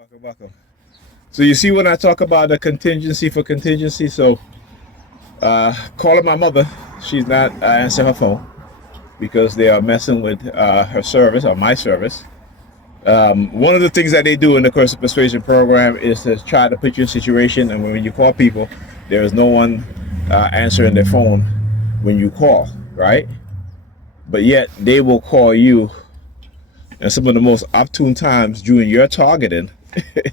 Welcome, welcome. So you see when I talk about the contingency for contingency, so calling my mother, she's not answering her phone because they are messing with her service or my service. One of the things that they do in the Coercive Persuasion Program is to try to put you in a situation, and when you call people, there is no one answering their phone when you call, right? But yet they will call you at some of the most opportune times during your targeting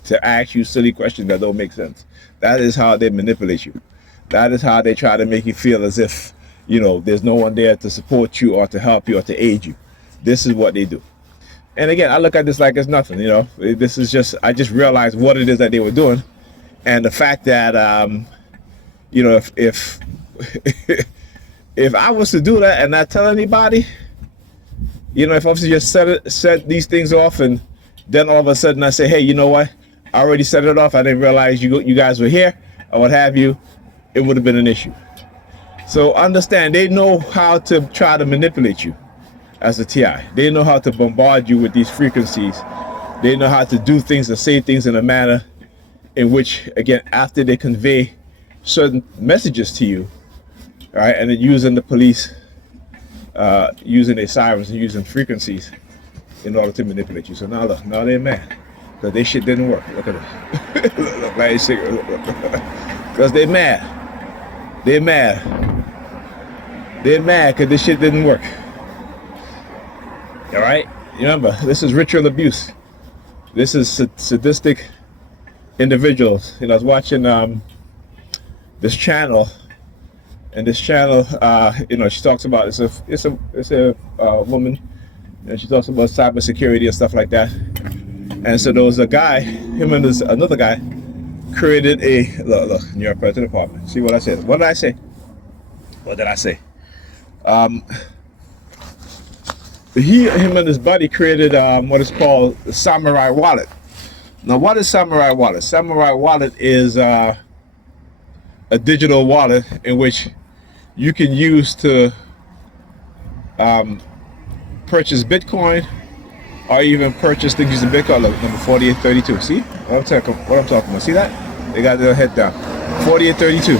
to ask you silly questions that don't make sense. That is how they manipulate you. That is how they try to make you feel as if, you know, there's no one there to support you or to help you or to aid you. This is what they do. And again, I look at this like it's nothing, you know. This is just, I just realized what it is that they were doing. And the fact that, you know, if if I was to do that and not tell anybody, you know, if I was to just set these things off and then all of a sudden I say, hey, you know what? I already set it off. I didn't realize you guys were here or what have you. It would have been an issue. So understand, they know how to try to manipulate you as a TI. They know how to bombard you with these frequencies. They know how to do things and say things in a manner in which, again, after they convey certain messages to you, all right, and then using the police, using their sirens and using frequencies in order to manipulate you. So now look, now they're mad because their shit didn't work. Look at them. Look like because they're mad. They're mad. They're mad because this shit didn't work. All right. Remember, this is ritual abuse. This is sadistic individuals. You know, I was watching this channel. And this channel, you know, she talks about it's a woman, and she talks about cybersecurity and stuff like that. And so there was a guy, him and this another guy, created a look New York President Department. See what I said? What did I say? What did I say? Him and his buddy created what is called the Samurai Wallet. Now, what is Samurai Wallet? Samurai Wallet is a digital wallet in which you can use to purchase Bitcoin or even purchase things using Bitcoin. Look, number 4832. See what I'm talking about? See that? They got their head down. 4832.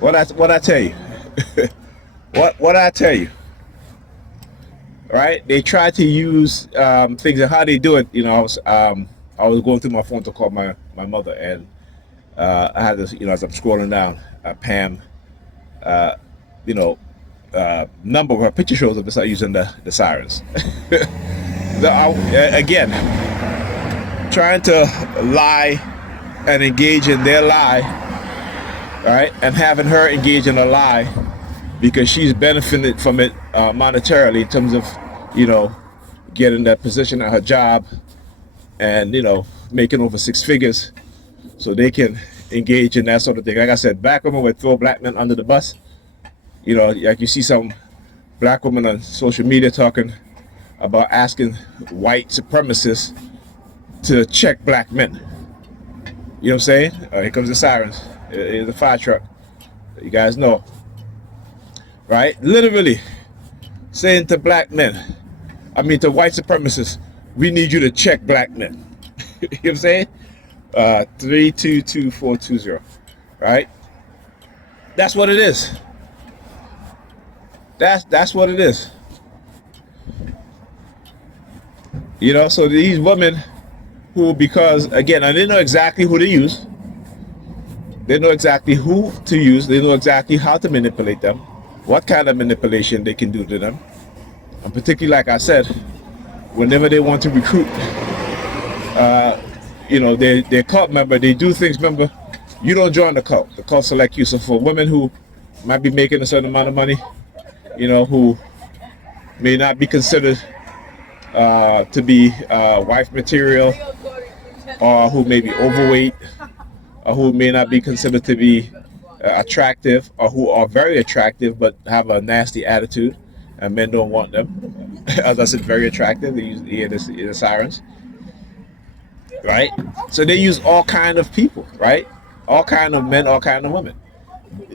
What I tell you? what I tell you? Right? They try to use things, and how they do it. You know, I was going through my phone to call my mother, and I had this, you know, as I'm scrolling down, Pam, you know, number of her picture shows up and start using the sirens. Again, trying to lie and engage in their lie, right? And having her engage in a lie because she's benefited from it monetarily in terms of, you know, getting that position at her job and, you know, making over 6 figures so they can engage in that sort of thing. Like I said, black women would throw black men under the bus. You know, like you see some black women on social media talking about asking white supremacists to check black men. You know what I'm saying? Here comes the sirens. Here's the fire truck. You guys know. Right? Literally saying to black men, I mean to white supremacists, we need you to check black men. You know what I'm saying? 322420, right? That's what it is. That's what it is. You know, so these women who, because again, and they know exactly who to use. They know exactly who to use. They know exactly how to manipulate them, what kind of manipulation they can do to them. And particularly, like I said, whenever they want to recruit you know, they're cult member, they do things. Remember, you don't join the cult select you. So for women who might be making a certain amount of money, you know, who may not be considered to be wife material, or who may be overweight, or who may not be considered to be attractive, or who are very attractive but have a nasty attitude and men don't want them. As I said, very attractive. They hear the sirens. Right? So they use all kind of people, right? All kind of men, all kind of women.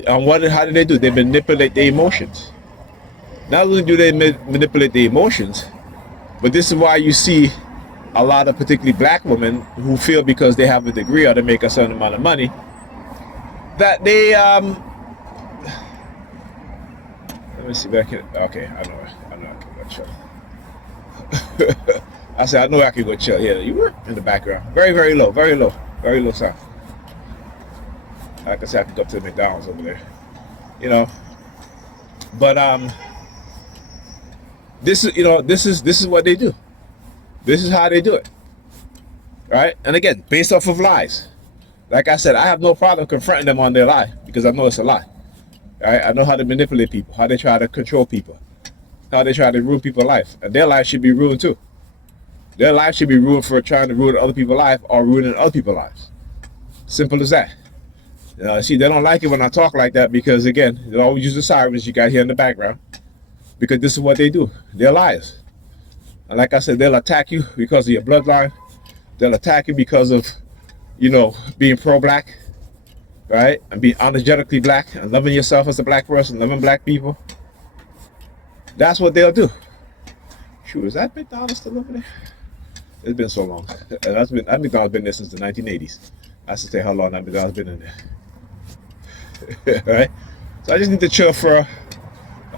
And how do they do? They manipulate their emotions. Not only do they manipulate their emotions, but this is why you see a lot of particularly black women who feel because they have a degree or they make a certain amount of money that they let me see if I can. Okay, I know I can go chill. I said I know I can go chill. Yeah, you were in the background, very low, very low sound. Like I said, I can go up to the McDonald's over there, you know. But this is what they do. This is how they do it, right? And again, based off of lies. Like I said, I have no problem confronting them on their lie because I know it's a lie. Right? I know how to manipulate people, how they try to control people, how they try to ruin people's life, and their life should be ruined too. Their life should be ruined for trying to ruin other people's life or ruining other people's lives. Simple as that. See, they don't like it when I talk like that because, again, they always use the sirens you got here in the background because this is what they do. They're liars. And like I said, they'll attack you because of your bloodline. They'll attack you because of, being pro-black, right? And being unapologetically black and loving yourself as a black person, loving black people. That's what they'll do. Shoot, is that McDonald's still over there? It's been so long. That McDonald's been there since the 1980s. I should say how long that McDonald's been in there. Right? So I just need to chill for an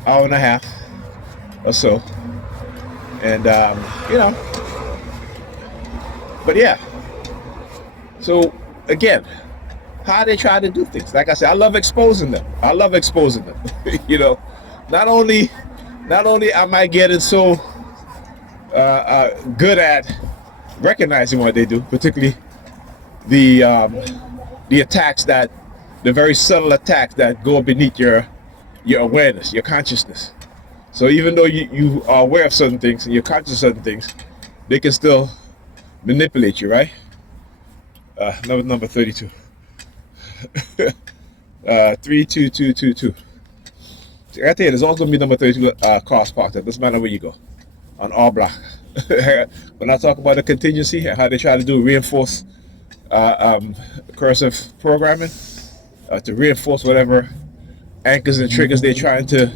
hour and a half or so. And, but yeah. So, again, how they try to do things. Like I said, I love exposing them. Not only am I getting so good at recognizing what they do, particularly the attacks the very subtle attacks that go beneath your awareness, your consciousness. So even though you are aware of certain things and you're conscious of certain things, they can still manipulate you, right? Number 32. 32222. Right there, there's always going to be number 32 cars parked there. Doesn't matter where you go. On all block. When I talk about the contingency and how they try to do reinforce coercive programming to reinforce whatever anchors and triggers they're trying to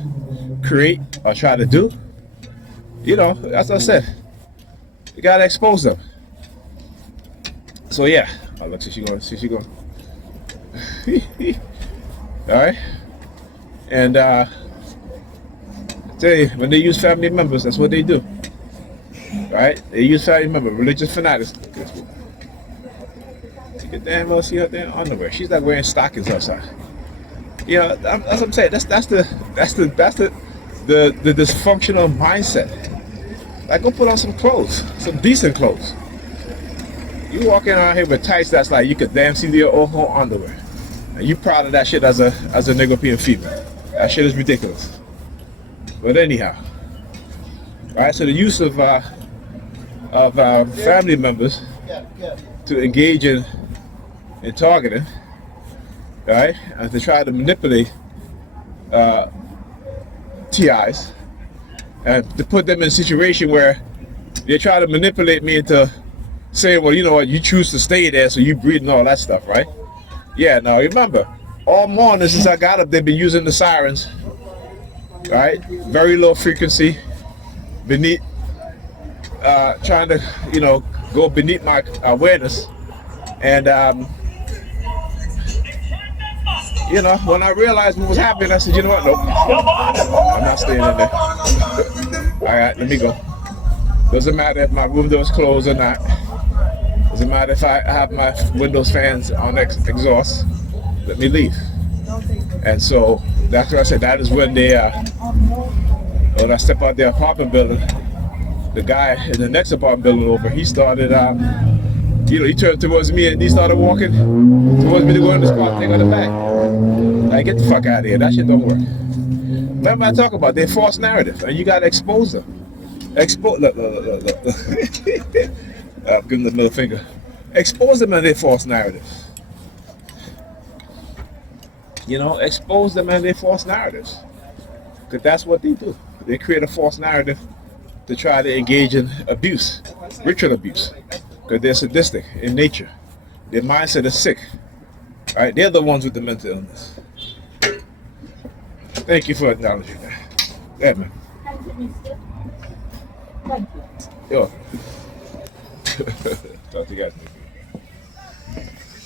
create or try to do, as I said, you gotta expose them. So yeah, look, see she going. All right, and I tell you, when they use family members, that's what they do. Right? They use family members, religious fanatics. You can damn well see her damn underwear. She's not wearing stockings outside. That's what I'm saying. That's the dysfunctional mindset. Like, go put on some clothes, some decent clothes. You walking around here with tights that's like you could damn see your old home underwear, and you proud of that shit as a Negropean female. That shit is ridiculous. But anyhow, all right. So the use of family members to engage in targeting, right, and to try to manipulate TIs, and to put them in a situation where they try to manipulate me into saying, well, you know what, you choose to stay there, so you breathe and all that stuff, right? Yeah, now remember, all morning since I got up, they've been using the sirens, right? Very low frequency, beneath, trying to, go beneath my awareness. And, when I realized what was happening, I said, you know what, nope, I'm not staying in there. All right, let me go. Doesn't matter if my room door is closed or not. Doesn't matter if I have my windows fans on exhaust. Let me leave. And so that's what I said. That is when when I step out the apartment building, the guy in the next apartment building over, he started, he turned towards me and he started walking towards me to go in the spot and take on the back. Like, get the fuck out of here. That shit don't work. Remember I talk about their false narrative, and you gotta expose them. Look. Give them the middle finger. Expose them and their false narratives. Expose them and their false narratives. Because that's what they do. They create a false narrative to try to engage in abuse, ritual abuse. Because they're sadistic in nature. Their mindset is sick. Right? They're the ones with the mental illness. Thank you for acknowledging that. Yeah, man. Yo. Talk to you guys.